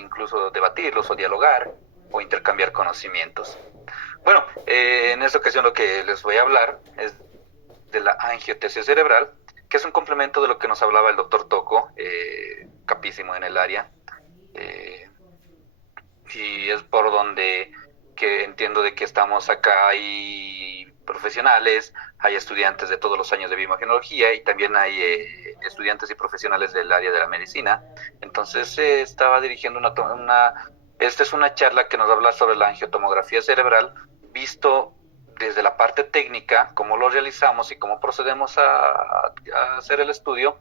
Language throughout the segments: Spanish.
incluso debatirlos o dialogar o intercambiar conocimientos. Bueno, en esta ocasión lo que les voy a hablar es de la angiotesia cerebral, que es un complemento de lo que nos hablaba el doctor Toco, capísimo en el área, eh, y es por donde que entiendo de que estamos acá, hay profesionales, hay estudiantes de todos los años de bioimagenología y también hay estudiantes y profesionales del área de la medicina. Entonces estaba dirigiendo esta es una charla que nos habla sobre la angiotomografía cerebral, visto desde la parte técnica, cómo lo realizamos y cómo procedemos a hacer el estudio,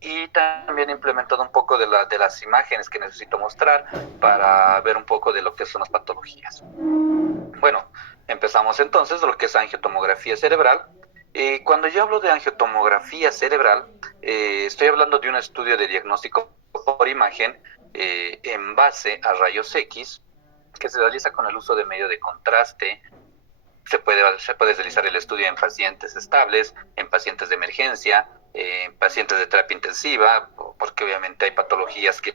y también he implementado un poco de las imágenes que necesito mostrar para ver un poco de lo que son las patologías. Bueno, empezamos entonces de lo que es angiotomografía cerebral. Cuando yo hablo de angiotomografía cerebral, estoy hablando de un estudio de diagnóstico por imagen en base a rayos X que se realiza con el uso de medio de contraste. Se puede realizar el estudio en pacientes estables, en pacientes de emergencia, en pacientes de terapia intensiva, porque obviamente hay patologías que,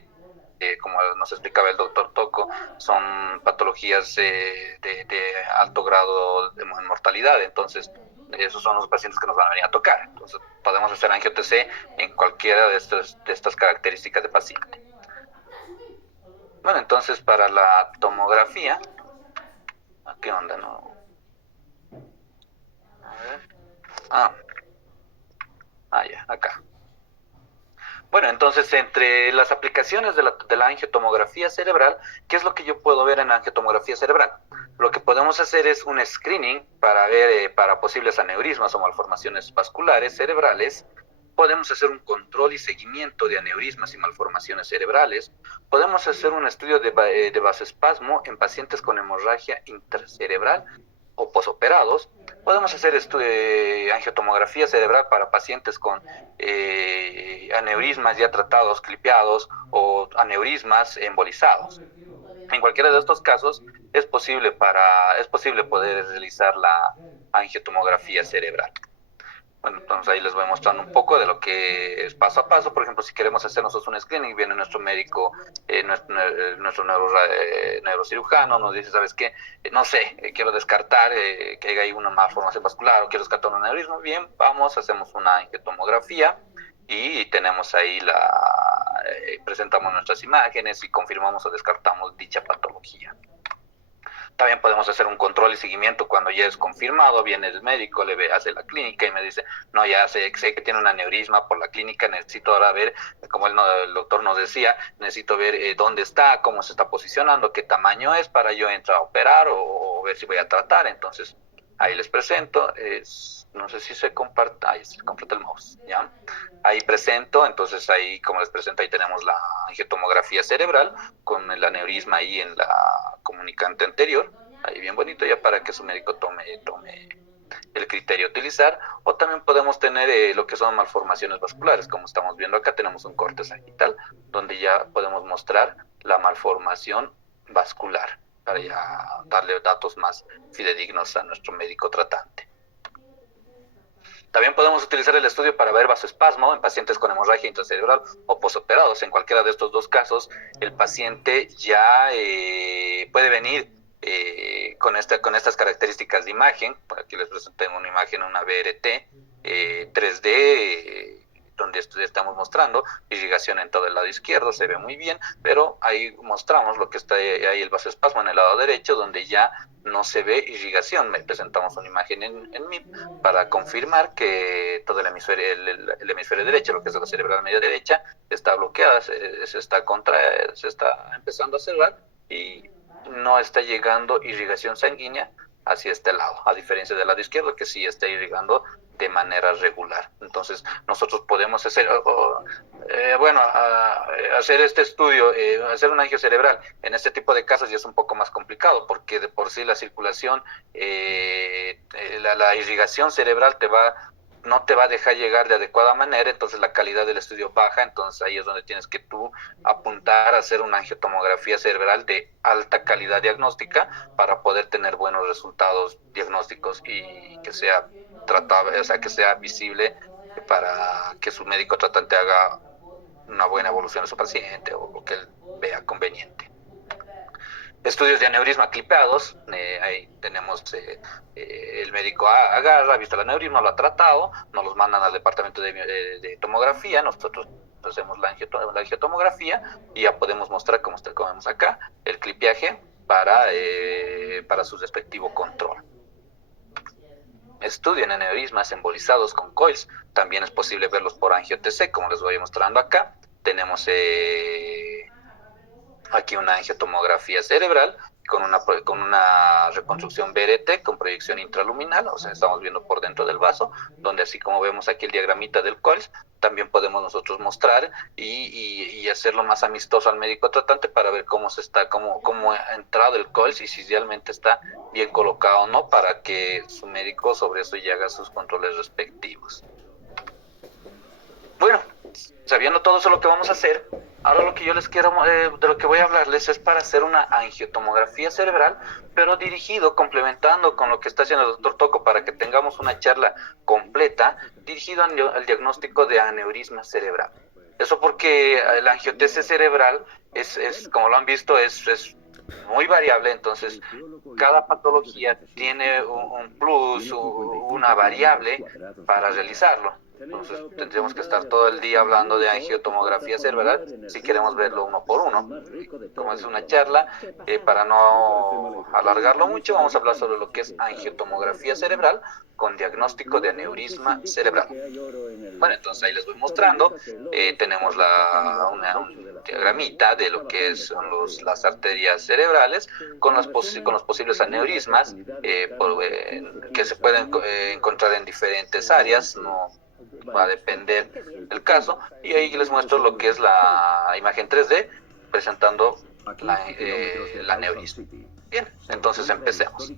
como nos explicaba el doctor Toco, son patologías de alto grado de mortalidad. Entonces, esos son los pacientes que nos van a venir a tocar. Entonces, podemos hacer angio-TC en cualquiera de estas características de paciente. Bueno, entonces para la tomografía, ¿qué onda? No. A ver. Ah, ya, acá. Bueno, entonces, entre las aplicaciones de la angiotomografía cerebral, ¿qué es lo que yo puedo ver en la angiotomografía cerebral? Lo que podemos hacer es un screening para ver para posibles aneurismas o malformaciones vasculares cerebrales. Podemos hacer un control y seguimiento de aneurismas y malformaciones cerebrales. Podemos hacer un estudio de vasoespasmo en pacientes con hemorragia intracerebral o posoperados. Podemos hacer angiotomografía cerebral para pacientes con aneurismas ya tratados, clipeados, o aneurismas embolizados. En cualquiera de estos casos es posible poder realizar la angiotomografía cerebral. Bueno, entonces ahí les voy mostrando un poco de lo que es paso a paso. Por ejemplo, si queremos hacer nosotros un screening, viene nuestro médico, nuestro neurocirujano, nos dice, ¿sabes qué? No sé, quiero descartar que haya ahí una malformación vascular o quiero descartar un aneurisma. Bien, vamos, hacemos una angiotomografía y tenemos ahí presentamos nuestras imágenes y confirmamos o descartamos dicha patología. También podemos hacer un control y seguimiento cuando ya es confirmado, viene el médico, hace la clínica y me dice, no, ya sé que tiene un aneurisma por la clínica, necesito ahora ver, como el doctor nos decía, necesito ver dónde está, cómo se está posicionando, qué tamaño es para yo entrar a operar o ver si voy a tratar. Entonces, ahí les presento, no sé si se comparte, ahí se comparte el mouse, ¿ya? Ahí presento, entonces ahí, como les presento, ahí tenemos la angiotomografía cerebral con el aneurisma ahí en la comunicante anterior, ahí bien bonito, ya para que su médico tome el criterio a utilizar. O también podemos tener lo que son malformaciones vasculares, como estamos viendo acá, tenemos un corte sagital, donde ya podemos mostrar la malformación vascular, para ya darle datos más fidedignos a nuestro médico tratante. También podemos utilizar el estudio para ver vasoespasmo en pacientes con hemorragia intracerebral o posoperados. En cualquiera de estos dos casos, el paciente ya puede venir con estas características de imagen. Por aquí les presenté una imagen, una BRT 3D, donde estamos mostrando irrigación en todo el lado izquierdo, se ve muy bien, pero ahí mostramos lo que está ahí, el vasoespasmo en el lado derecho, donde ya no se ve irrigación. Presentamos una imagen en MIP para confirmar que todo el hemisferio derecho, lo que es la cerebral media derecha, está bloqueada, se está empezando a cerrar y no está llegando irrigación sanguínea hacia este lado, a diferencia del lado izquierdo, que sí está irrigando de manera regular. Entonces, nosotros podemos hacer, hacer este estudio, hacer un angio cerebral en este tipo de casos ya es un poco más complicado, porque de por sí la circulación, la irrigación cerebral no te va a dejar llegar de adecuada manera, entonces la calidad del estudio baja. Entonces ahí es donde tienes que tú apuntar a hacer una angiotomografía cerebral de alta calidad diagnóstica para poder tener buenos resultados diagnósticos y que sea tratable, o sea, que sea visible para que su médico tratante haga una buena evolución de su paciente o que él vea sea conveniente. Estudios de aneurisma clipeados, ahí tenemos, el médico agarra, ha visto el aneurisma, lo ha tratado, nos los mandan al departamento de tomografía, nosotros hacemos la angiotomografía y ya podemos mostrar, como vemos acá, el clipiaje para su respectivo control. Estudian aneurismas embolizados con coils, también es posible verlos por angio-TC, como les voy mostrando acá. Tenemos aquí una angiotomografía cerebral con una reconstrucción BRT con proyección intraluminal, o sea, estamos viendo por dentro del vaso, donde así como vemos aquí el diagramita del COILS, también podemos nosotros mostrar y hacerlo más amistoso al médico tratante para ver cómo ha entrado el COILS y si realmente está bien colocado o no, para que su médico sobre eso ya haga sus controles respectivos. Bueno, sabiendo todo eso lo que vamos a hacer, ahora lo que yo les quiero, de lo que voy a hablarles es para hacer una angiotomografía cerebral, pero dirigido, complementando con lo que está haciendo el doctor Tocco para que tengamos una charla completa, dirigido al diagnóstico de aneurisma cerebral. Eso porque la angio-TC cerebral como lo han visto, es muy variable, entonces cada patología tiene un plus, una variable para realizarlo. Entonces tendríamos que estar todo el día hablando de angiotomografía cerebral si queremos verlo uno por uno. Como es una charla, para no alargarlo mucho, vamos a hablar sobre lo que es angiotomografía cerebral con diagnóstico de aneurisma cerebral. Bueno, entonces ahí les voy mostrando. Tenemos un diagramita de lo que son las arterias cerebrales con los posibles aneurismas que se pueden encontrar en diferentes áreas. No va a depender del caso, y ahí les muestro lo que es la imagen 3D presentando la aneurisma. Bien, entonces empecemos.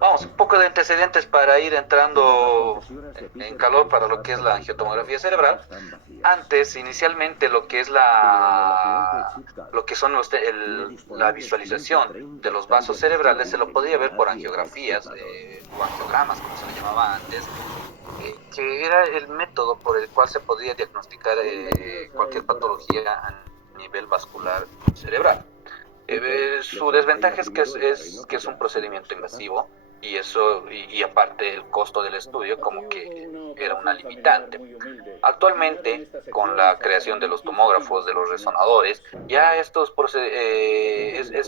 Vamos, un poco de antecedentes para ir entrando en calor para lo que es la angiotomografía cerebral. Antes, inicialmente, lo que son la visualización de los vasos cerebrales se lo podía ver por angiografías o angiogramas, como se le llamaba antes, que era el método por el cual se podía diagnosticar cualquier patología a nivel vascular cerebral. Su desventaja es que es un procedimiento invasivo y aparte el costo del estudio como que era una limitante. Actualmente, con la creación de los tomógrafos, de los resonadores, ya es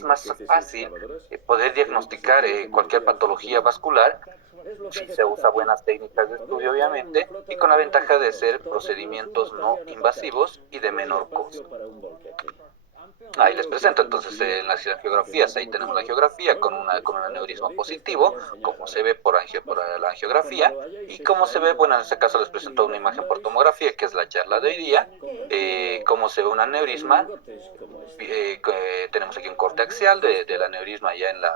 más fácil poder diagnosticar cualquier patología vascular si se usa buenas técnicas de estudio, obviamente, y con la ventaja de ser procedimientos no invasivos y de menor costo. Ahí les presento entonces en las angiografías. Ahí tenemos la angiografía con un aneurisma positivo, como se ve por la angiografía, y como se ve, bueno, en este caso les presento una imagen por tomografía, que es la charla de hoy día, cómo se ve un aneurisma. Tenemos aquí un corte axial del aneurisma ya en la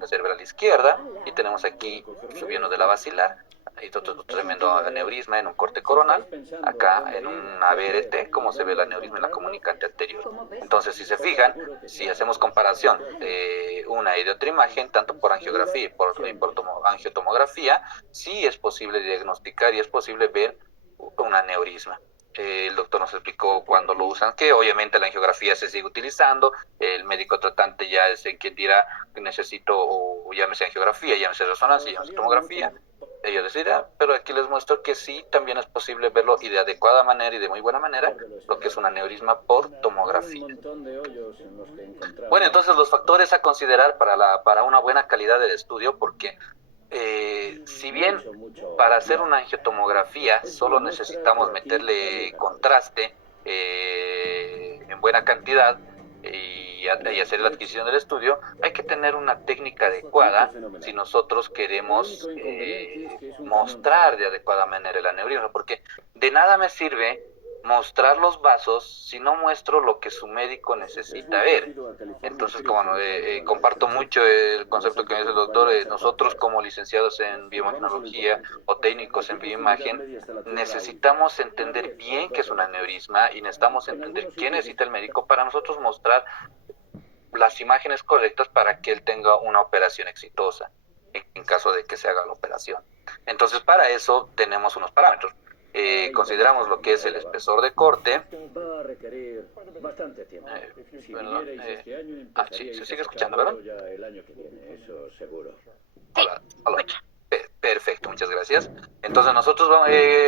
cerebral izquierda, y tenemos aquí subiendo de la basilar. Hay otro tremendo aneurisma en un corte coronal, acá en una BRT, como se ve el aneurisma en la comunicante anterior. Entonces, si se fijan, si hacemos comparación de una y de otra imagen, tanto por angiografía y por angiotomografía, sí es posible diagnosticar y es posible ver un aneurisma. El doctor nos explicó cuándo lo usan, que obviamente la angiografía se sigue utilizando, el médico tratante ya es el quien dirá que necesito, o llámese angiografía, llámese resonancia, llámese tomografía, ellos decidirán, pero aquí les muestro que sí, también es posible verlo y de adecuada manera y de muy buena manera, lo que es un aneurisma por tomografía. Bueno, entonces los factores a considerar para una buena calidad del estudio, porque si bien para hacer una angiotomografía solo necesitamos meterle contraste en buena cantidad y hacer la adquisición del estudio, hay que tener una técnica adecuada si nosotros queremos mostrar de adecuada manera el aneurisma, porque de nada me sirve mostrar los vasos si no muestro lo que su médico necesita ver. Entonces, como comparto mucho el concepto que me dice el doctor, nosotros como licenciados en bioimagenología o técnicos en bioimagen, necesitamos entender bien qué es un aneurisma y necesitamos entender qué necesita el médico para nosotros mostrar las imágenes correctas para que él tenga una operación exitosa en caso de que se haga la operación. Entonces, para eso tenemos unos parámetros. consideramos lo que es el espesor de corte. Va a requerir bastante tiempo. Si Perdón, vinierais este año, sí, se empezaríais a sigue escuchando, ¿verdad? sacarlo ya el año que viene, eso seguro. Hola, hola. Perfecto, muchas gracias. Entonces nosotros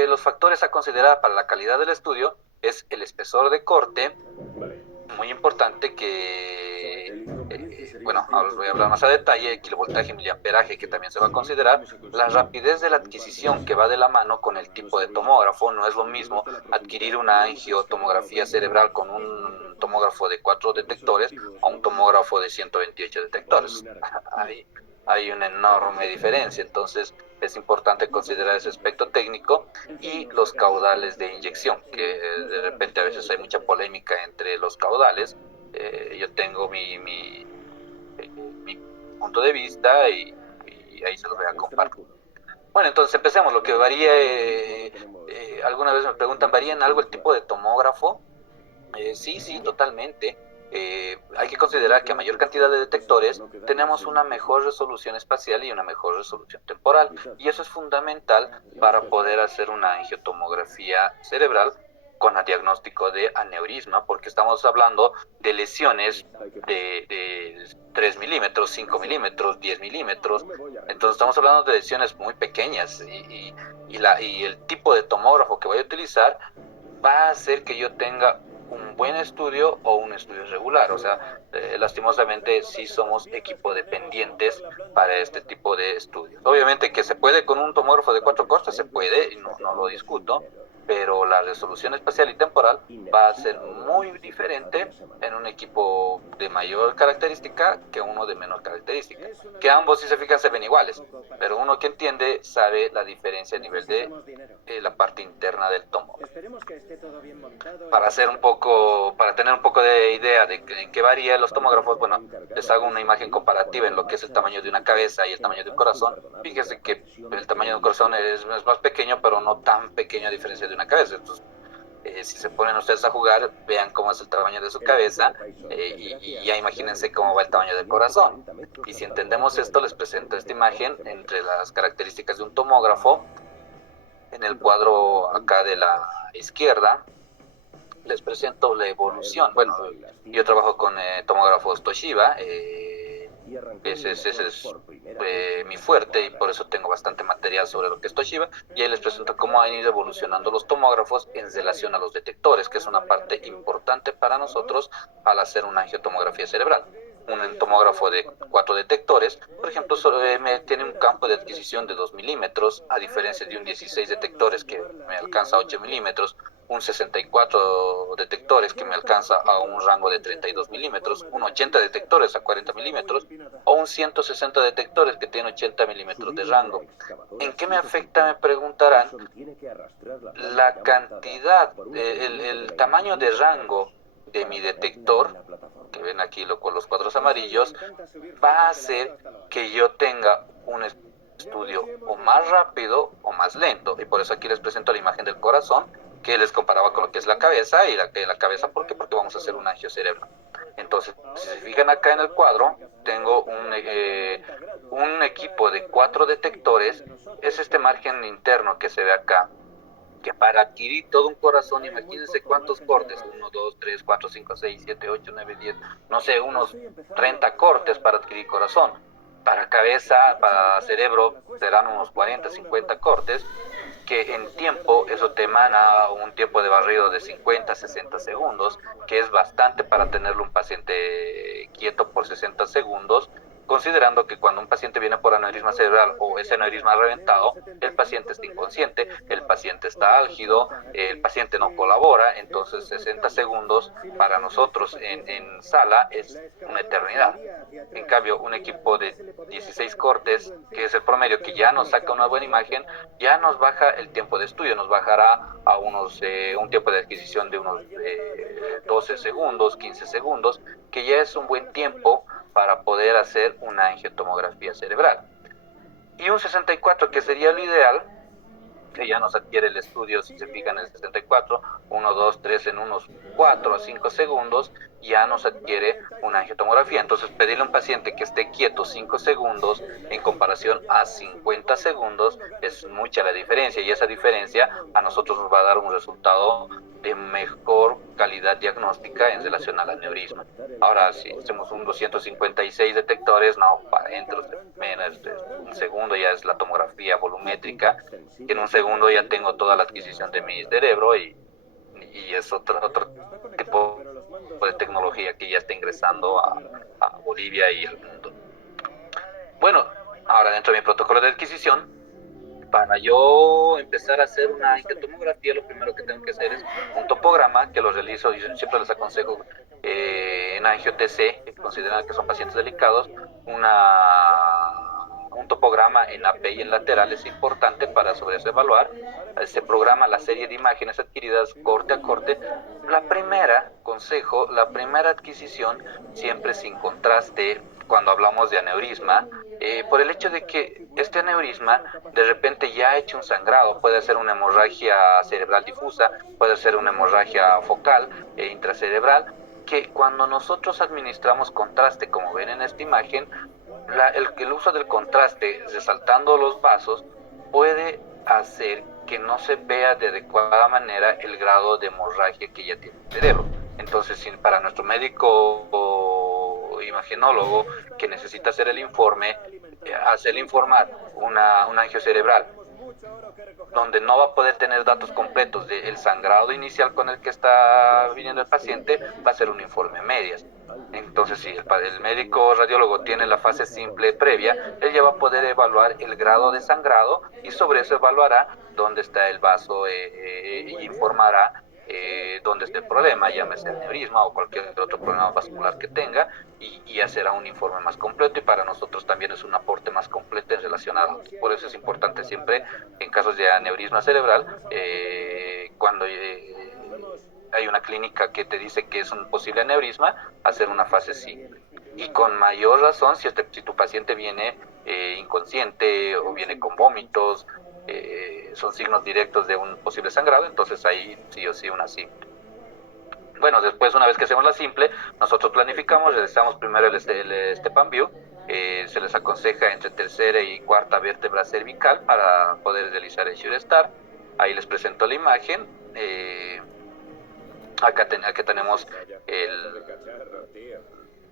los factores a considerar para la calidad del estudio es el espesor de corte, Vale. muy importante que, bueno, ahora os voy a hablar más a detalle, kilovoltaje, miliamperaje, que también se va a considerar, la rapidez de la adquisición que va de la mano con el tipo de tomógrafo. No es lo mismo adquirir una angiotomografía cerebral con un tomógrafo de 4 detectores a un tomógrafo de 128 detectores. Hay una enorme diferencia, entonces es importante considerar ese aspecto técnico y los caudales de inyección, que de repente a veces hay mucha polémica entre los caudales. Yo tengo mi punto de vista y ahí se los voy a compartir. Bueno, entonces empecemos. Lo que varía, alguna vez me preguntan, ¿varía en algo el tipo de tomógrafo? Sí, sí, totalmente. Hay que considerar que a mayor cantidad de detectores tenemos una mejor resolución espacial y una mejor resolución temporal. Y eso es fundamental para poder hacer una angiotomografía cerebral con el diagnóstico de aneurisma, porque estamos hablando de lesiones de 3 milímetros, 5 milímetros, 10 milímetros. Entonces estamos hablando de lesiones muy pequeñas y el tipo de tomógrafo que voy a utilizar va a hacer que yo tenga un buen estudio o un estudio regular. O sea, lastimosamente sí somos equipo dependientes para este tipo de estudios. Obviamente que se puede con un tomógrafo de 4 costas, se puede, y no lo discuto, pero la resolución espacial y temporal va a ser muy diferente en un equipo de mayor característica que uno de menor característica. Que ambos, si se fijan, se ven iguales, pero uno que entiende sabe la diferencia a nivel de la parte interna del tomógrafo. Para tener un poco de idea de en qué varía los tomógrafos, bueno, les hago una imagen comparativa en lo que es el tamaño de una cabeza y el tamaño de un corazón. Fíjense que el tamaño de un corazón es más pequeño, pero no tan pequeño a diferencia de una cabeza. Entonces, si se ponen ustedes a jugar, vean cómo es el tamaño de su cabeza y ya imagínense cómo va el tamaño del corazón. Y si entendemos esto, les presento esta imagen entre las características de un tomógrafo. En el cuadro acá de la izquierda les presento la evolución. Bueno, yo trabajo con tomógrafos Toshiba, ese es mi fuerte y por eso tengo bastante material sobre lo que es Toshiba, y ahí les presento cómo han ido evolucionando los tomógrafos en relación a los detectores, que es una parte importante para nosotros al hacer una angiotomografía cerebral. Un tomógrafo de 4 detectores, por ejemplo, tiene un campo de adquisición de 2 milímetros, a diferencia de un 16 detectores que me alcanza 8 milímetros, un 64 detectores que me alcanza a un rango de 32 milímetros, un 80 detectores a 40 milímetros o un 160 detectores que tiene 80 milímetros de rango. ¿En qué me afecta? Me preguntarán. La cantidad, el tamaño de rango de mi detector, que ven aquí con los cuadros amarillos, va a hacer que yo tenga un estudio o más rápido o más lento. Y por eso aquí les presento la imagen del corazón, que les comparaba con lo que es la cabeza, y la cabeza, ¿por qué? Porque vamos a hacer un angiocerebro. Entonces, si se fijan acá en el cuadro, tengo un equipo de 4 detectores, es este margen interno que se ve acá, que para adquirir todo un corazón, imagínense cuántos cortes, 1, 2, 3, 4, 5, 6, 7, 8, 9, 10, no sé, unos 30 cortes para adquirir corazón. Para cabeza, para cerebro, serán unos 40, 50 cortes, que en tiempo eso te emana un tiempo de barrido de 50, 60 segundos, que es bastante para tenerlo un paciente quieto por 60 segundos, considerando que cuando un paciente viene por aneurisma cerebral o ese aneurisma reventado, el paciente está inconsciente, el paciente está álgido, el paciente no colabora, entonces 60 segundos para nosotros en sala es una eternidad. En cambio, un equipo de 16 cortes, que es el promedio, que ya nos saca una buena imagen, ya nos baja el tiempo de estudio, nos bajará a un tiempo de adquisición de unos 12 segundos, 15 segundos, que ya es un buen tiempo para poder hacer una angiotomografía cerebral. Y un 64, que sería lo ideal, que ya nos adquiere el estudio, si se fijan en el 64, 1, 2, 3, en unos 4 a 5 segundos, ya nos adquiere una angiotomografía. Entonces, pedirle a un paciente que esté quieto 5 segundos en comparación a 50 segundos es mucha la diferencia, y esa diferencia a nosotros nos va a dar un resultado de mejor calidad diagnóstica en relación al aneurisma. Ahora, si hacemos un 256 detectores, no, para adentro, menos de un segundo ya es la tomografía volumétrica, que en un segundo ya tengo toda la adquisición de mi cerebro, y es otro tipo de tecnología que ya está ingresando a Bolivia y al mundo. Bueno, ahora dentro de mi protocolo de adquisición, para yo empezar a hacer una angiotomografía, lo primero que tengo que hacer es un topograma, que lo realizo, y siempre les aconsejo en angio-TC, que consideran que son pacientes delicados, un topograma en AP y en lateral es importante para sobre eso evaluar. Se programa la serie de imágenes adquiridas corte a corte. La primera adquisición siempre sin contraste cuando hablamos de aneurisma, por el hecho de que este aneurisma de repente ya ha hecho un sangrado, puede ser una hemorragia cerebral difusa, puede ser una hemorragia focal e intracerebral, que cuando nosotros administramos contraste, como ven en esta imagen, el uso del contraste resaltando los vasos puede hacer que no se vea de adecuada manera el grado de hemorragia que ya tiene el cerebro. Entonces, para nuestro médico o imagenólogo que necesita hacer el informe, hacer informar una angio cerebral, donde no va a poder tener datos completos del sangrado inicial con el que está viniendo el paciente, va a ser un informe a medias. Entonces, si el médico radiólogo tiene la fase simple previa, él ya va a poder evaluar el grado de sangrado, y sobre eso evaluará dónde está el vaso y informará dónde está el problema, llámese aneurisma o cualquier otro problema vascular que tenga, y hacerá un informe más completo, y para nosotros también es un aporte más completo en relación a datos. Por eso es importante siempre, en casos de aneurisma cerebral, cuando hay una clínica que te dice que es un posible aneurisma, hacer una fase simple. Y con mayor razón si tu paciente viene inconsciente o viene con vómitos, son signos directos de un posible sangrado, entonces ahí sí o sí una simple. Bueno, después, una vez que hacemos la simple, nosotros planificamos, realizamos primero el Stepan View. Se les aconseja entre tercera y cuarta vértebra cervical para poder realizar el Sure Star. Ahí les presento la imagen. Acá tenemos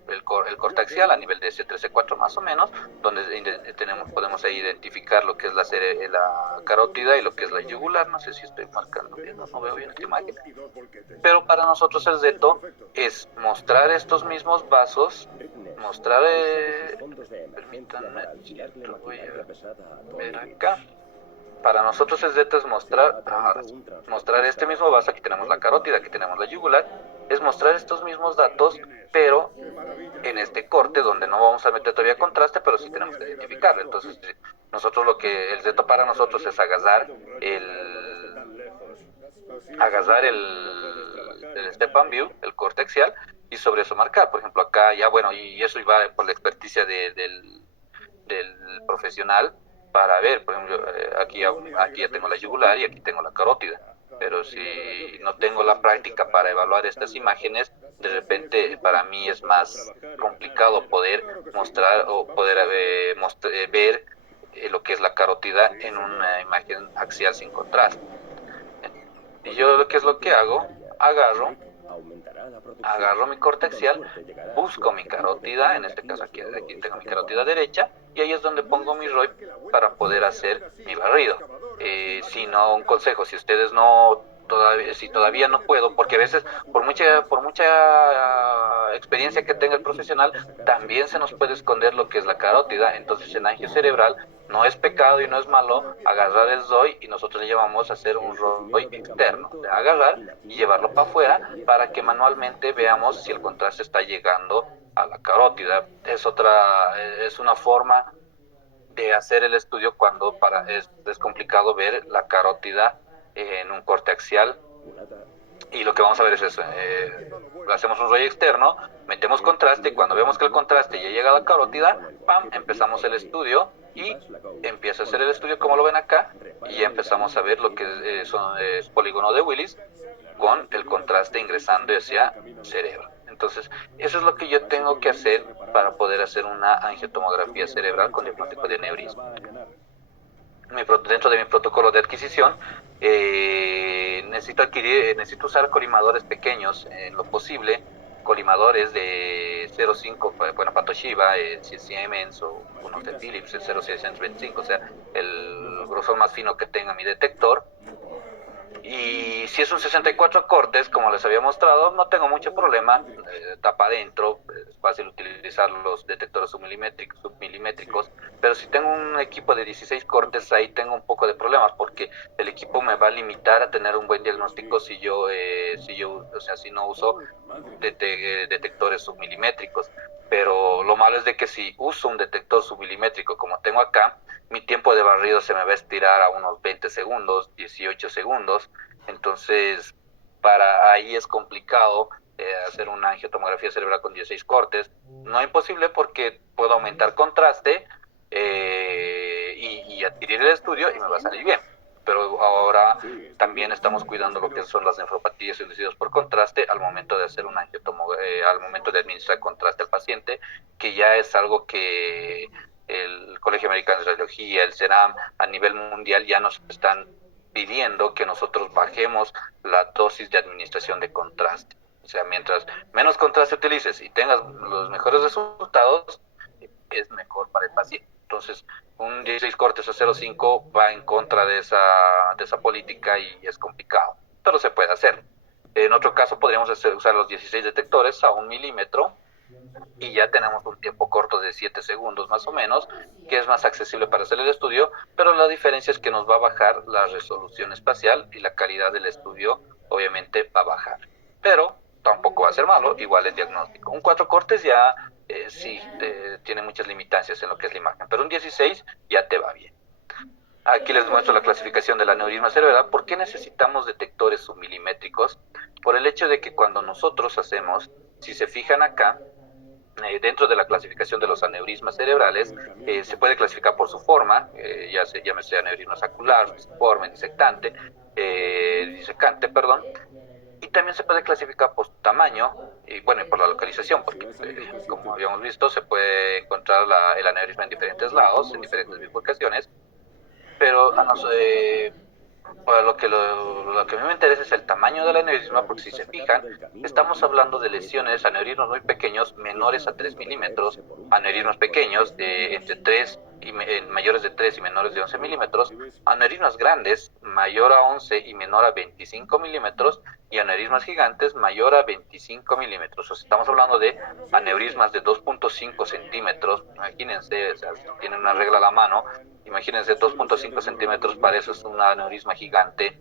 el corte axial a nivel de S3-C4 más o menos, donde podemos ahí identificar lo que es la carótida y lo que es la yugular. No sé si estoy marcando bien, no veo bien esta imagen, pero para nosotros el reto es mostrar estos mismos vasos, mostrar, permítanme, lo voy a ver acá. Para nosotros el reto es mostrar este mismo vaso. Aquí tenemos la carótida, aquí tenemos la yugular. Es mostrar estos mismos datos, pero en este corte donde no vamos a meter todavía contraste, pero sí tenemos que identificarlo. Entonces, el reto para nosotros es agarrar el Stepan View, el corte axial, y sobre eso marcar. Por ejemplo, acá ya, bueno, y eso iba por la experticia del profesional, para ver, por ejemplo, aquí ya tengo la yugular y aquí tengo la carótida, pero si no tengo la práctica para evaluar estas imágenes, de repente para mí es más complicado poder mostrar o poder ver lo que es la carótida en una imagen axial sin contraste. Y yo, ¿qué es lo que hago? Agarro mi corte axial, busco mi carótida, en este caso aquí tengo mi carótida derecha, y ahí es donde pongo mi ROI para poder hacer mi barrido. Si no, un consejo, si ustedes si todavía no puedo, porque a veces por mucha experiencia que tenga el profesional, también se nos puede esconder lo que es la carótida. Entonces, en angio cerebral no es pecado y no es malo agarrar el ROI, y nosotros le llamamos a hacer un ROI externo, de agarrar y llevarlo para afuera para que manualmente veamos si el contraste está llegando a la carótida. Es una forma de hacer el estudio cuando es complicado ver la carótida en un corte axial. Y lo que vamos a ver es eso. Hacemos un ROI externo, metemos contraste, y cuando vemos que el contraste ya llega a la carótida, ¡pam!, empezamos el estudio, y empieza a hacer el estudio como lo ven acá y ya empezamos a ver lo que son polígono de Willis con el contraste ingresando hacia el cerebro. Entonces, eso es lo que yo tengo que hacer para poder hacer una angiotomografía cerebral con diagnóstico de aneurisma. Dentro de mi protocolo de adquisición, necesito usar colimadores pequeños en lo posible, colimadores de 0,5, bueno, para Toshiba, Siemens o unos de Philips, el 0,625, o sea, el grosor más fino que tenga mi detector. Y si es un 64 cortes, como les había mostrado, no tengo mucho problema, tapa adentro, es fácil utilizar los detectores submilimétricos, pero si tengo un equipo de 16 cortes, ahí tengo un poco de problemas, porque el equipo me va a limitar a tener un buen diagnóstico si no uso detectores submilimétricos. Pero lo malo es de que si uso un detector submilimétrico como tengo acá, mi tiempo de barrido se me va a estirar a unos 20 segundos, 18 segundos. Entonces, para ahí es complicado hacer una angiotomografía cerebral con 16 cortes. No imposible porque puedo aumentar contraste y adquirir el estudio y me va a salir bien. Pero ahora también estamos cuidando lo que son las nefropatías inducidas por contraste al momento de hacer una al momento de administrar contraste al paciente, que ya es algo que el Colegio Americano de Radiología, el CERAM, a nivel mundial ya nos están pidiendo que nosotros bajemos la dosis de administración de contraste. O sea, mientras menos contraste utilices y tengas los mejores resultados, es mejor para el paciente. Entonces, un 16 cortes a 0,5 va en contra de esa política y es complicado, pero se puede hacer. En otro caso, podríamos usar los 16 detectores a 1 milímetro y ya tenemos un tiempo corto de 7 segundos más o menos, que es más accesible para hacer el estudio, pero la diferencia es que nos va a bajar la resolución espacial y la calidad del estudio obviamente va a bajar. Pero tampoco va a ser malo, igual el diagnóstico. Un 4 cortes ya sí tiene muchas limitancias en lo que es la imagen, pero un 16 ya te va bien. Aquí les muestro la clasificación del aneurisma cerebral. ¿Por qué necesitamos detectores submilimétricos? Por el hecho de que cuando nosotros hacemos, si se fijan acá, dentro de la clasificación de los aneurismas cerebrales, se puede clasificar por su forma, llámese aneurisma sacular, forma, disecante, perdón, y también se puede clasificar por su tamaño y bueno, y por la localización, porque como habíamos visto, se puede encontrar el aneurisma en diferentes lados, en diferentes bifurcaciones, pero bueno, lo que a mí me interesa es el tamaño del aneurisma, porque si se fijan, estamos hablando de lesiones, aneurismas muy pequeños, menores a 3 milímetros, aneurismas pequeños de entre 3 y mayores de 3 y menores de 11 milímetros, aneurismas grandes, mayor a 11 y menor a 25 milímetros, y aneurismas gigantes, mayor a 25 milímetros. O sea, estamos hablando de aneurismas de 2.5 centímetros, imagínense, o sea, si tienen una regla a la mano, imagínense 2.5 centímetros, para eso es un aneurisma gigante.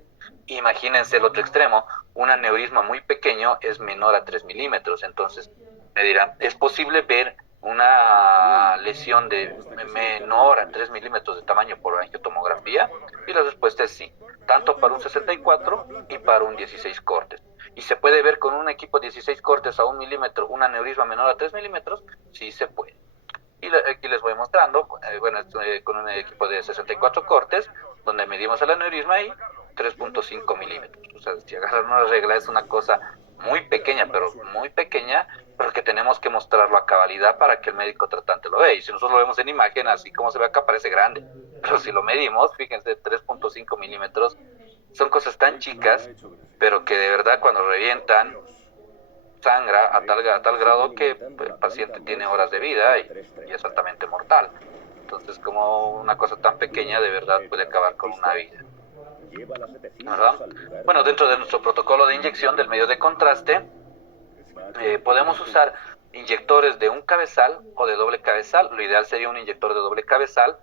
Imagínense el otro extremo, un aneurisma muy pequeño es menor a 3 milímetros. Entonces, me dirán, ¿es posible ver una lesión de menor a 3 milímetros de tamaño por angiotomografía? Y la respuesta es sí, tanto para un 64 y para un 16 cortes. ¿Y se puede ver con un equipo 16 cortes a 1 milímetro un aneurisma menor a 3 milímetros? Sí se puede. Y aquí les voy mostrando, con un equipo de 64 cortes, donde medimos el aneurisma y 3.5 milímetros. O sea, si agarran una regla es una cosa muy pequeña, pero que tenemos que mostrarlo a cabalidad para que el médico tratante lo vea. Y si nosotros lo vemos en imagen, así como se ve acá, parece grande. Pero si lo medimos, fíjense, 3.5 milímetros, son cosas tan chicas, pero que de verdad cuando revientan, sangra a tal grado que el paciente tiene horas de vida y es altamente mortal. Entonces, como una cosa tan pequeña de verdad puede acabar con una vida, ¿verdad? Bueno, dentro de nuestro protocolo de inyección del medio de contraste, podemos usar inyectores de un cabezal o de doble cabezal. Lo ideal sería un inyector de doble cabezal,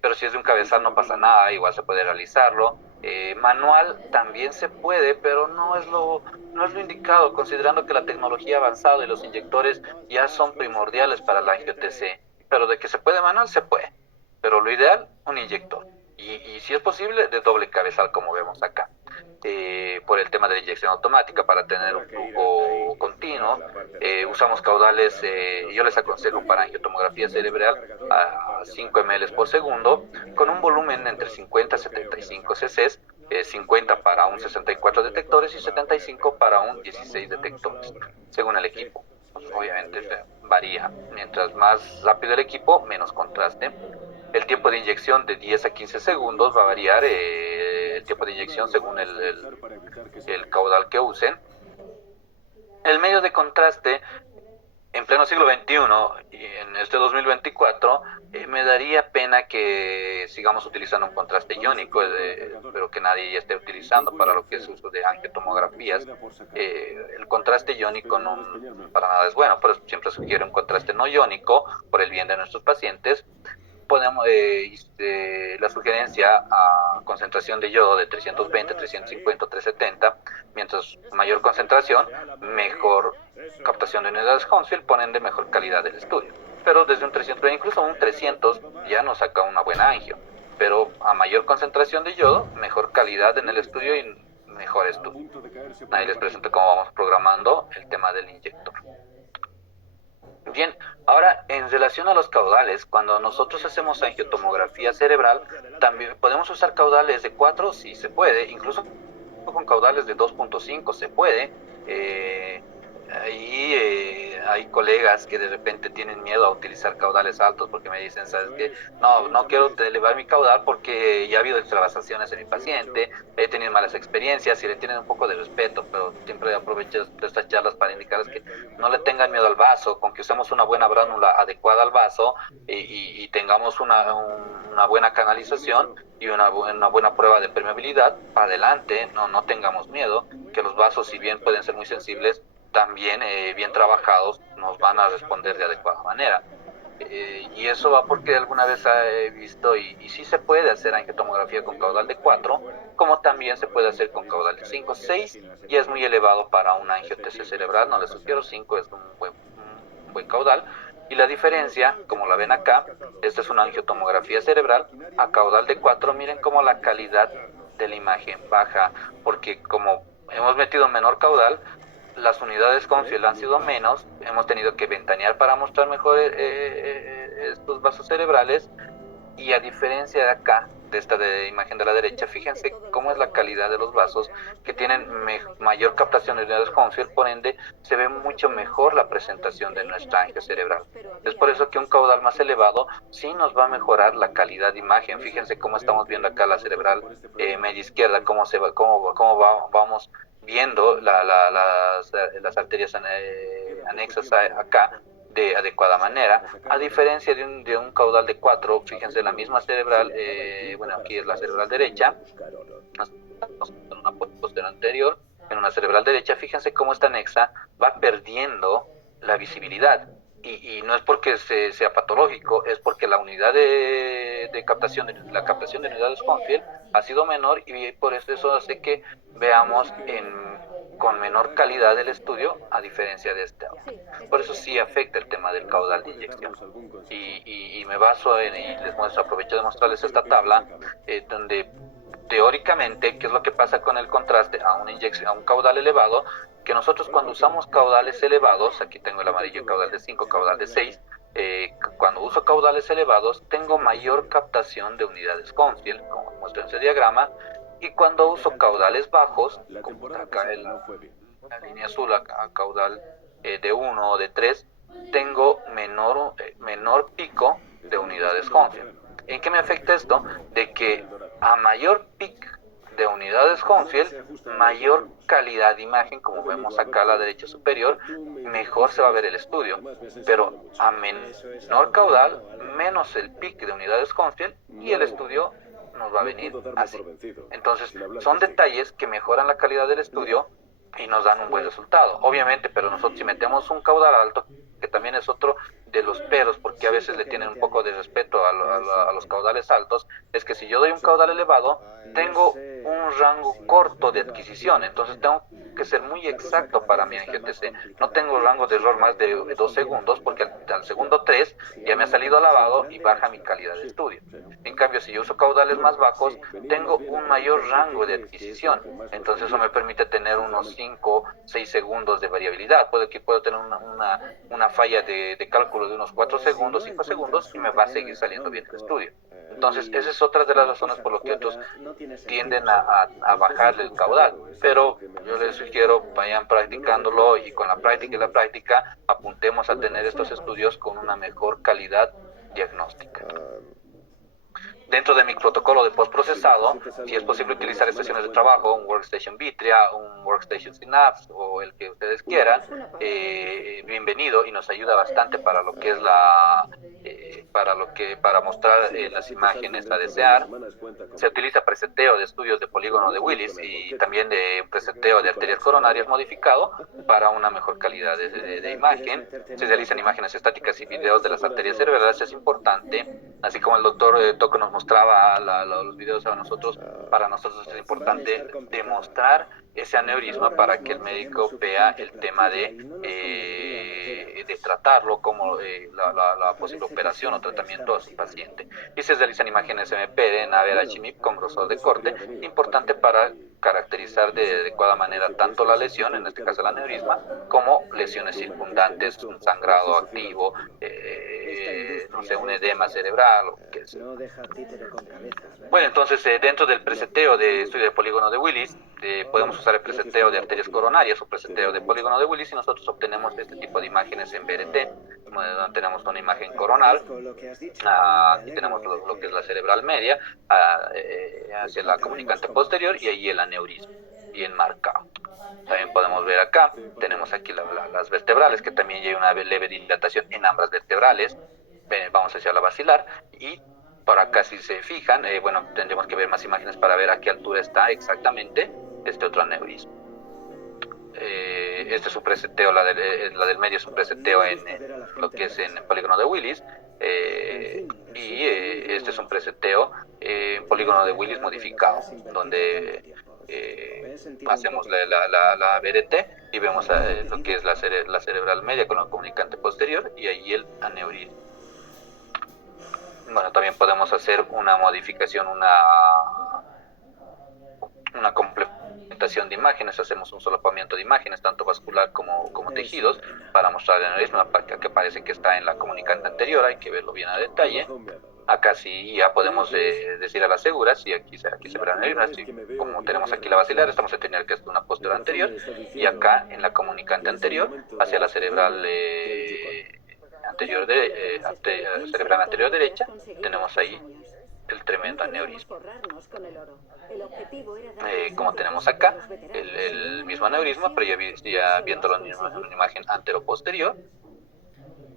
pero si es de un cabezal no pasa nada, igual se puede realizarlo. Manual también se puede, pero no es lo indicado, considerando que la tecnología ha avanzado y los inyectores ya son primordiales para la angio-TC. Pero de que se puede manual, se puede. Pero lo ideal, un inyector. Y si es posible, de doble cabezal, como vemos acá. Por el tema de la inyección automática, para tener un flujo continuo. Usamos caudales, yo les aconsejo para angiotomografía cerebral a 5 ml por segundo, con un volumen entre 50 y 75 cc, 50 para un 64 detectores y 75 para un 16 detectores, según el equipo. Pues, obviamente varía. Mientras más rápido el equipo, menos contraste. El tiempo de inyección de 10 a 15 segundos va a variar el tiempo de inyección según el caudal que usen. El medio de contraste en pleno siglo XXI y en este 2024, me daría pena que sigamos utilizando un contraste iónico, pero que nadie esté utilizando para lo que es uso de angiotomografías. El contraste iónico no para nada es bueno, pero siempre sugiero un contraste no iónico por el bien de nuestros pacientes. Podemos la sugerencia a concentración de yodo de 320, 350, 370, mientras mayor concentración, mejor captación de unidades Hounsfield, ponen de mejor calidad del estudio. Pero desde un 300, incluso un 300 ya nos saca una buena angio, pero a mayor concentración de yodo, mejor calidad en el estudio y mejor estudio. Ahí les presento cómo vamos programando el tema del inyector. Bien, ahora en relación a los caudales, cuando nosotros hacemos angiotomografía cerebral, también podemos usar caudales de 4 si se puede, incluso con caudales de 2.5 se puede. Hay colegas que de repente tienen miedo a utilizar caudales altos porque me dicen, ¿sabes qué? No quiero elevar mi caudal porque ya ha habido extravasaciones en mi paciente, he tenido malas experiencias y le tienen un poco de respeto, pero siempre aprovecho estas charlas para indicarles que no le tengan miedo al vaso, con que usemos una buena bránula adecuada al vaso y tengamos una buena canalización y una buena prueba de permeabilidad, adelante, no tengamos miedo, que los vasos, si bien pueden ser muy sensibles, también bien trabajados nos van a responder de adecuada manera. Y eso va porque alguna vez he visto, y sí se puede hacer angiotomografía con caudal de 4, como también se puede hacer con caudal de 5, 6, y es muy elevado para un angio-TC cerebral, no les sugiero, 5 es un buen caudal, y la diferencia, como la ven acá, esta es una angiotomografía cerebral, a caudal de 4, miren cómo la calidad de la imagen baja, porque como hemos metido menor caudal, las unidades Hounsfield han sido menos, hemos tenido que ventanear para mostrar mejor estos vasos cerebrales, y a diferencia de acá, de esta de imagen de la derecha, fíjense cómo es la calidad de los vasos, que tienen mayor captación de unidades Hounsfield, por ende se ve mucho mejor la presentación de nuestra angio cerebral. Es por eso que un caudal más elevado sí nos va a mejorar la calidad de imagen. Fíjense cómo estamos viendo acá la cerebral media izquierda, vamos viendo las arterias anexas acá de adecuada manera, a diferencia de un caudal de 4, fíjense la misma cerebral, bueno, aquí es la cerebral derecha, en una posterior anterior, en una cerebral derecha, fíjense cómo esta anexa va perdiendo la visibilidad. Y no es porque sea patológico, es porque la unidad de captación, la captación de unidades Hounsfield ha sido menor, y por eso hace que veamos con menor calidad el estudio a diferencia de este. Por eso sí afecta el tema del caudal de inyección. Y me baso y les muestro, aprovecho de mostrarles esta tabla, donde teóricamente, ¿qué es lo que pasa con el contraste a una inyección, a un caudal elevado? Que nosotros cuando usamos caudales elevados, aquí tengo el amarillo, caudal de 5, caudal de 6, cuando uso caudales elevados tengo mayor captación de unidades Hounsfield, como muestro en ese diagrama, y cuando uso caudales bajos, como acá la línea azul, a caudal de 1 o de 3, tengo menor pico de unidades Hounsfield. ¿En qué me afecta esto? De que a mayor pico de unidades Hounsfield, mayor calidad de imagen, como vemos acá a la derecha superior, mejor se va a ver el estudio. Pero a menor caudal, menos el pico de unidades Hounsfield, y el estudio nos va a venir así. Entonces, son detalles que mejoran la calidad del estudio y nos dan un buen resultado, obviamente, pero nosotros si metemos un caudal alto, que también es otro de los peros, porque a veces le tienen un poco de respeto a los caudales altos, es que si yo doy un caudal elevado, tengo un rango corto de adquisición, entonces tengo que ser muy exacto para mi ANGTC. No tengo rango de error más de 2 segundos porque al segundo 3 ya me ha salido lavado y baja mi calidad de estudio. En cambio, si yo uso caudales más bajos, tengo un mayor rango de adquisición. Entonces eso me permite tener unos 5, 6 segundos de variabilidad. Puedo tener una falla de cálculo de unos 4 segundos, 5 segundos y me va a seguir saliendo bien el estudio. Entonces, esa es otra de las razones por las que otros tienden a bajarle el caudal. Pero yo les sugiero, vayan practicándolo y con la práctica y la práctica apuntemos a tener estos estudios con una mejor calidad diagnóstica. Dentro de mi protocolo de postprocesado, si es posible utilizar estaciones de trabajo, un Workstation Vitria, un Workstation Synapse o el que ustedes quieran, bienvenido y nos ayuda bastante para lo que es para mostrar las imágenes a desear. Se utiliza preseteo de estudios de polígono de Willis y también de preseteo de arterias coronarias modificado para una mejor calidad de imagen. Se realizan imágenes estáticas y videos de las arterias cerebrales, es importante, así como el doctor Toco nos mostraba los videos para nosotros es importante demostrar ese aneurisma para que el médico vea el tema de tratarlo como la posible operación o tratamiento a su paciente. Y se realizan imágenes MP de Naver-HMIP con grosor de corte, importante para caracterizar de adecuada manera tanto la lesión, en este caso el aneurisma, como lesiones circundantes, un sangrado activo, no sé, un edema cerebral o qué sé. Bueno, entonces dentro del preseteo de estudio de polígono de Willis, podemos usar el preseteo de arterias coronarias o preseteo de polígono de Willis y nosotros obtenemos este tipo de imágenes en BRT, donde tenemos una imagen coronal, aquí tenemos lo que es la cerebral media, hacia la comunicante posterior y ahí el aneurisma, bien marcado. También podemos ver acá, tenemos aquí las vertebrales, que también hay una leve dilatación en ambas vertebrales. Vamos hacia la basilar y por acá si se fijan, bueno, tendremos que ver más imágenes para ver a qué altura está exactamente este otro aneurisma. Este es un preseteo, la del medio es un preseteo en lo que es en el polígono de Willis, y este es un preseteo en polígono de Willis modificado, donde hacemos la BDT y vemos lo que es la cerebral media con la comunicante posterior y ahí el aneurisma. Bueno, también podemos hacer una modificación, una complementación de imágenes, hacemos un solapamiento de imágenes, tanto vascular como tejidos, para mostrar el aneurisma, para que parece que está en la comunicante anterior, hay que verlo bien a detalle. Acá sí ya podemos decir a las seguras, y aquí se verá el aneurisma, como tenemos aquí la basilar, estamos a tener que es una postura anterior, y acá en la comunicante anterior, hacia la cerebral cerebral anterior derecha, tenemos ahí el tremendo aneurisma. Como tenemos acá el mismo aneurisma, pero ya viéndolo en una imagen antero-posterior,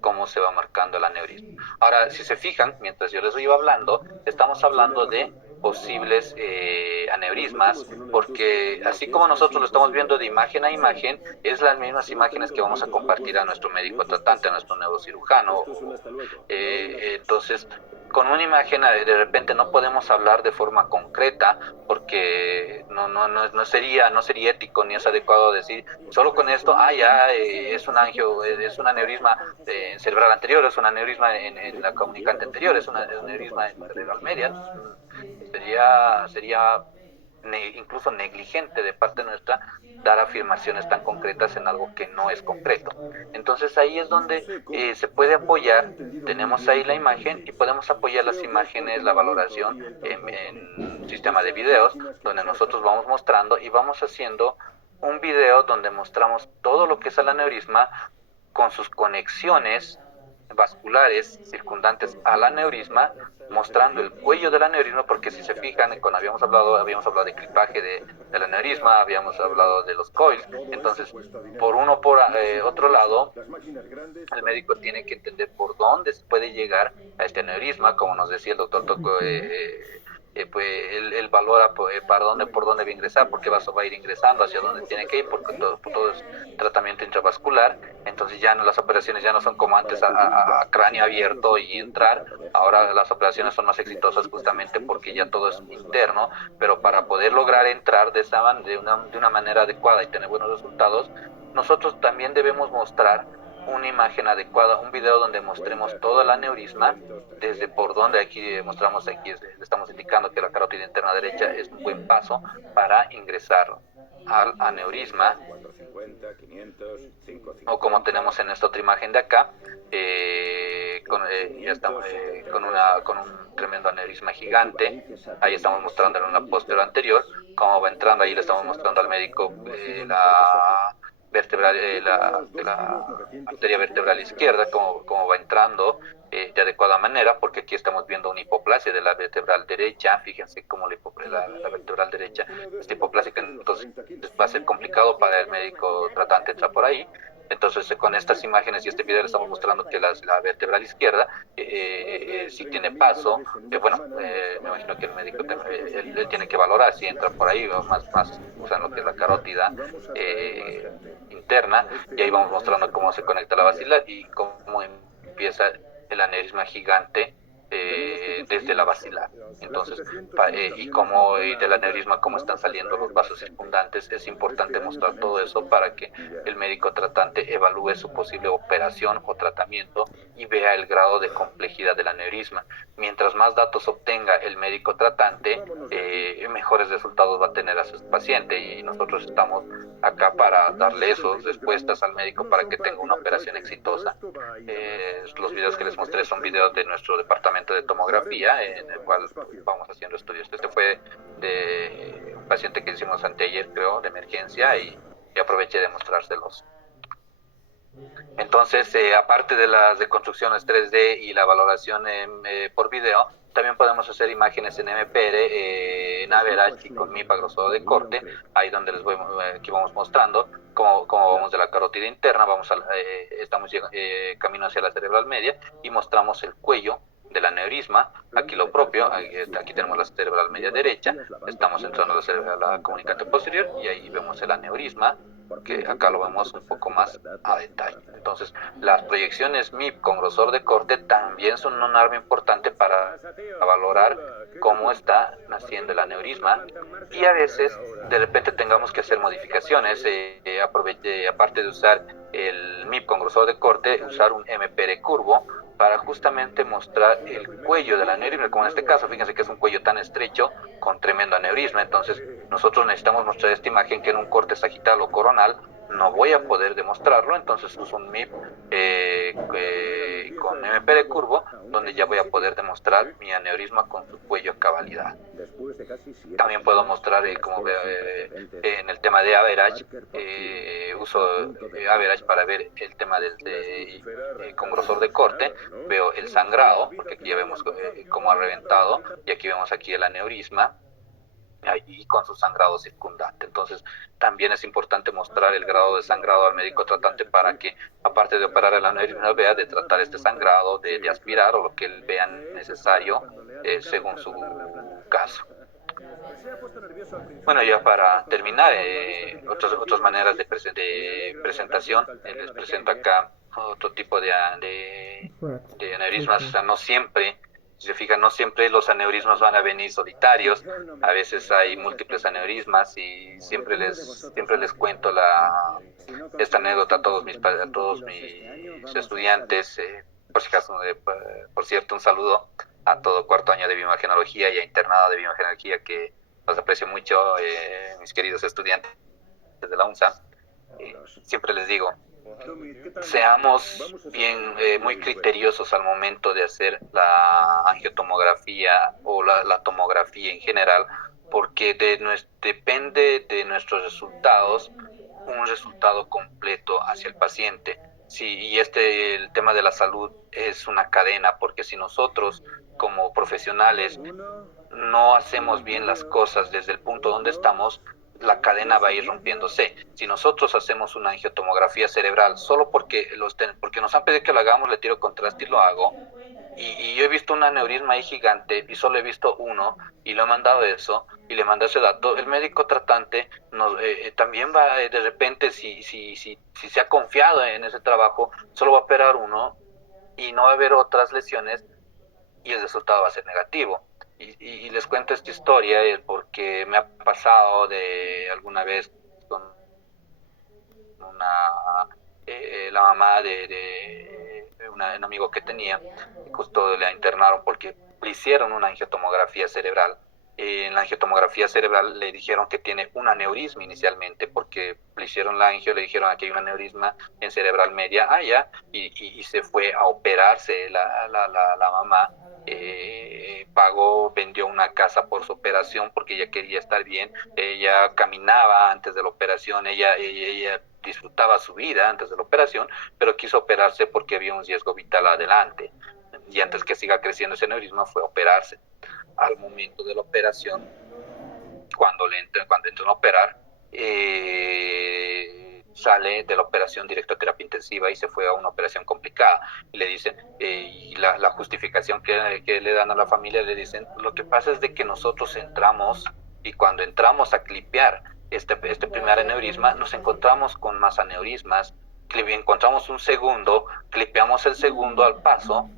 cómo se va marcando el aneurisma. Ahora, si se fijan, mientras yo les iba hablando, estamos hablando de posibles aneurismas, porque así como nosotros lo estamos viendo de imagen a imagen, es las mismas imágenes que vamos a compartir a nuestro médico tratante, a nuestro neurocirujano. Entonces, con una imagen de repente no podemos hablar de forma concreta, porque no sería ético ni es adecuado decir solo con esto, es un aneurisma cerebral anterior, es un aneurisma en la comunicante anterior, es un aneurisma en la cerebral media. Sería incluso negligente de parte nuestra dar afirmaciones tan concretas en algo que no es concreto. Entonces ahí es donde se puede apoyar, tenemos ahí la imagen y podemos apoyar las imágenes, la valoración en un sistema de videos donde nosotros vamos mostrando y vamos haciendo un video donde mostramos todo lo que es el aneurisma con sus conexiones vasculares circundantes al aneurisma, mostrando el cuello del aneurisma, porque si se fijan, cuando habíamos hablado de clipaje del aneurisma, habíamos hablado de los coils, entonces por otro lado, el médico tiene que entender por dónde se puede llegar a este aneurisma, como nos decía el doctor Toco, pues él valora para dónde, por dónde va a ingresar, porque va a ir ingresando, hacia dónde tiene que ir, porque todo es tratamiento intravascular. Entonces ya no, las operaciones ya no son como antes a cráneo abierto y entrar. Ahora las operaciones son más exitosas justamente porque ya todo es interno, pero para poder lograr entrar de una manera adecuada y tener buenos resultados, nosotros también debemos mostrar una imagen adecuada, un video donde mostremos todo el aneurisma, desde por donde aquí mostramos, aquí le estamos indicando que la carótida interna derecha es un buen paso para ingresar al aneurisma, o como tenemos en esta otra imagen de acá, ya estamos con un tremendo aneurisma gigante. Ahí estamos mostrando en una posterior anterior cómo va entrando. Ahí le estamos mostrando al médico la vertebral, la arteria vertebral izquierda, cómo va entrando de adecuada manera, porque aquí estamos viendo una hipoplasia de la vertebral derecha. Fíjense cómo la vertebral derecha está hipoplásica, entonces va a ser complicado para el médico tratante entrar por ahí. Entonces, con estas imágenes y este video le estamos mostrando que la vertebral izquierda sí tiene paso. Me imagino que el médico él tiene que valorar si entra por ahí o más usando lo que es la carótida interna, y ahí vamos mostrando cómo se conecta la basilar y cómo empieza el aneurisma gigante desde la basilar. Entonces, y del aneurisma cómo están saliendo los vasos circundantes. Es importante mostrar todo eso para que el médico tratante evalúe su posible operación o tratamiento y vea el grado de complejidad del aneurisma. Mientras más datos obtenga el médico tratante, mejores resultados va a tener a su paciente, y nosotros estamos acá para darle esas respuestas al médico para que tenga una operación exitosa. Los videos que les mostré son videos de nuestro departamento de tomografía, en el cual vamos haciendo estudios. Este fue de un paciente que hicimos anteayer, creo, de emergencia, y aproveché de mostrárselos. Entonces, aparte de las reconstrucciones 3D y la valoración por video, también podemos hacer imágenes en MPR, en average y con MIP a grosor de corte. Ahí donde aquí vamos mostrando cómo vamos de la carótida interna, estamos camino hacia la cerebral media, y mostramos el cuello del aneurisma. Aquí lo propio, aquí tenemos la cerebral media derecha, estamos entrando a la comunicante posterior, y ahí vemos el aneurisma, que acá lo vemos un poco más a detalle. Entonces, las proyecciones MIP con grosor de corte también son un arma importante para valorar cómo está naciendo el aneurisma, y a veces de repente tengamos que hacer modificaciones, aparte de usar el MIP con grosor de corte, usar un MPR curvo para justamente mostrar el cuello del aneurisma, como en este caso. Fíjense que es un cuello tan estrecho con tremendo aneurisma. Entonces nosotros necesitamos mostrar esta imagen que en un corte sagital o coronal no voy a poder demostrarlo, entonces uso un MIP con MPR curvo, donde ya voy a poder demostrar mi aneurisma con su cuello a cabalidad. También puedo mostrar, como en el tema de average, uso average para ver el tema con grosor de corte. Veo el sangrado, porque aquí ya vemos cómo ha reventado, y aquí vemos aquí el aneurisma, y con su sangrado circundante. Entonces, también es importante mostrar el grado de sangrado al médico tratante para que, aparte de operar el aneurisma, vea de tratar este sangrado, de aspirar, o lo que él vea necesario según su caso. Bueno, ya para terminar, otras maneras de presentación. Les presento acá otro tipo de aneurismas. O sea, no siempre, si se fijan, no siempre los aneurismas van a venir solitarios. A veces hay múltiples aneurismas, y siempre les cuento esta anécdota a todos mis estudiantes. Por si acaso, por cierto, un saludo a todo cuarto año de bioimagenología y a internado de bioimagenología, que los aprecio mucho, mis queridos estudiantes de la UNSA. Siempre les digo, seamos muy criteriosos al momento de hacer la angiotomografía o la tomografía en general, porque depende de nuestros resultados, un resultado completo hacia el paciente. Sí, y el tema de la salud es una cadena, porque si nosotros como profesionales no hacemos bien las cosas desde el punto donde estamos, la cadena va a ir rompiéndose. Si nosotros hacemos una angiotomografía cerebral solo porque nos han pedido que lo hagamos, le tiro contraste y lo hago, Y yo he visto un aneurisma ahí gigante y solo he visto uno y lo he mandado eso y le mandé ese dato. El médico tratante también va de repente, si se ha confiado en ese trabajo, solo va a operar uno y no va a haber otras lesiones y el resultado va a ser negativo. Y les cuento esta historia porque me ha pasado de alguna vez con una la mamá de un amigo que tenía, y justo la internaron porque le hicieron una angiotomografía cerebral. En la angiotomografía cerebral le dijeron que tiene un aneurisma inicialmente, porque le hicieron la angio, le dijeron aquí hay un aneurisma en cerebral media, ya, y se fue a operarse la mamá. Pagó, vendió una casa por su operación porque ella quería estar bien, ella caminaba antes de la operación, ella disfrutaba su vida antes de la operación, pero quiso operarse porque había un riesgo vital adelante. Y antes que siga creciendo ese aneurisma fue operarse. Al momento de la operación, cuando entran a operar, sale de la operación directo a terapia intensiva y se fue a una operación complicada. Y le dicen, y la justificación que le dan a la familia, le dicen, lo que pasa es de que nosotros entramos y cuando entramos a clipear este primer aneurisma, nos encontramos con más aneurismas, encontramos un segundo, clipeamos el segundo al paso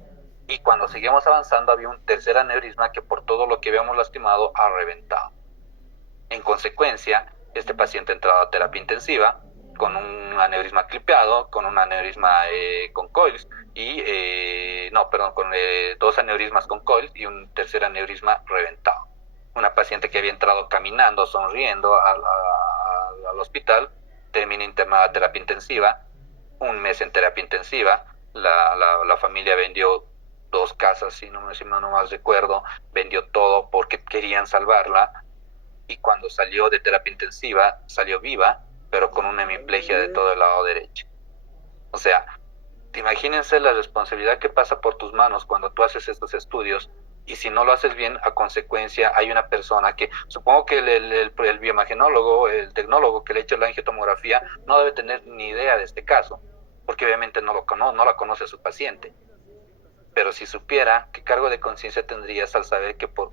y cuando seguimos avanzando había un tercer aneurisma que por todo lo que habíamos lastimado ha reventado. En consecuencia, este paciente ha entrado a terapia intensiva con un aneurisma clipeado, con un aneurisma con coils con dos aneurismas con coils y un tercer aneurisma reventado. Una paciente que había entrado caminando, sonriendo al hospital, termina internada a terapia intensiva, un mes en terapia intensiva, la familia vendió 2 casas, si no más recuerdo, vendió todo porque querían salvarla, y cuando salió de terapia intensiva, salió viva, pero con una hemiplegia de todo el lado derecho. O sea, imagínense la responsabilidad que pasa por tus manos cuando tú haces estos estudios, y si no lo haces bien, a consecuencia hay una persona que, supongo que el bioimagenólogo, el tecnólogo que le ha hecho la angiotomografía, no debe tener ni idea de este caso, porque obviamente no la conoce a su paciente. Pero si supiera, ¿qué cargo de conciencia tendrías al saber que por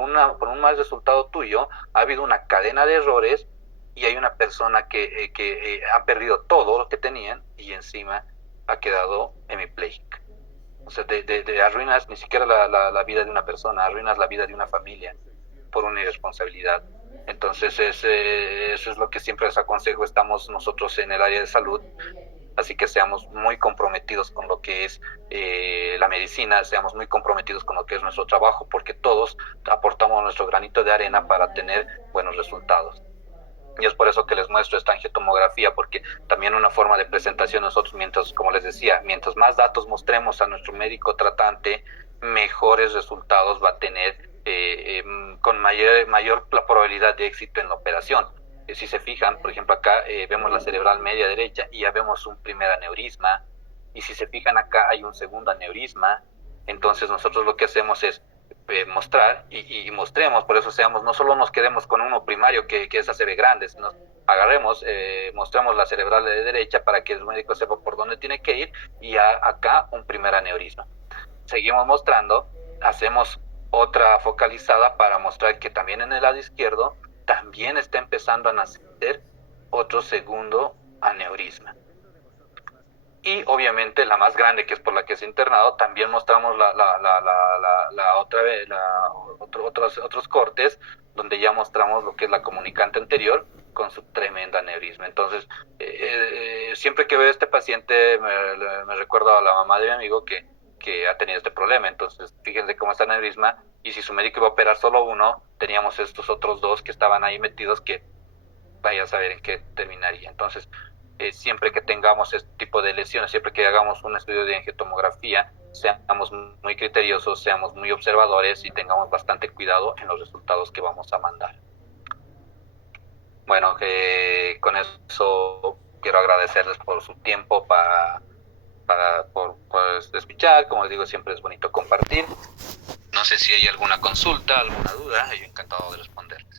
un mal resultado tuyo ha habido una cadena de errores y hay una persona que ha perdido todo lo que tenían y encima ha quedado hemipléjica? O sea, arruinas ni siquiera la vida de una persona, arruinas la vida de una familia por una irresponsabilidad. Entonces, eso es lo que siempre les aconsejo. Estamos nosotros en el área de salud, así que seamos muy comprometidos con lo que es la medicina, seamos muy comprometidos con lo que es nuestro trabajo, porque todos aportamos nuestro granito de arena para tener buenos resultados. Y es por eso que les muestro esta angiotomografía, porque también una forma de presentación nosotros, como les decía, mientras más datos mostremos a nuestro médico tratante, mejores resultados va a tener con mayor probabilidad de éxito en la operación. Si se fijan, por ejemplo, acá vemos la cerebral media derecha y ya vemos un primer aneurisma, y si se fijan acá hay un segundo aneurisma. Entonces nosotros lo que hacemos es mostrar y mostremos, por eso no solo nos quedemos con uno primario que esa se ve grande, sino agarremos, mostremos la cerebral de derecha para que el médico sepa por dónde tiene que ir, y acá un primer aneurisma. Seguimos mostrando, hacemos otra focalizada para mostrar que también en el lado izquierdo también está empezando a nacer otro segundo aneurisma. Y obviamente la más grande, que es por la que se ha internado, también mostramos otros cortes donde ya mostramos lo que es la comunicante anterior con su tremenda aneurisma. Entonces, siempre que veo a este paciente me recuerdo a la mamá de mi amigo que ha tenido este problema. Entonces, fíjense cómo está el aneurisma, y si su médico iba a operar solo uno, teníamos estos otros 2 que estaban ahí metidos, que vaya a saber en qué terminaría. Entonces, siempre que tengamos este tipo de lesiones, siempre que hagamos un estudio de angiotomografía, seamos muy criteriosos, seamos muy observadores y tengamos bastante cuidado en los resultados que vamos a mandar. Bueno, con eso quiero agradecerles por su tiempo por escuchar. Como les digo, siempre es bonito compartir. No sé si hay alguna consulta, alguna duda, yo encantado de responderles.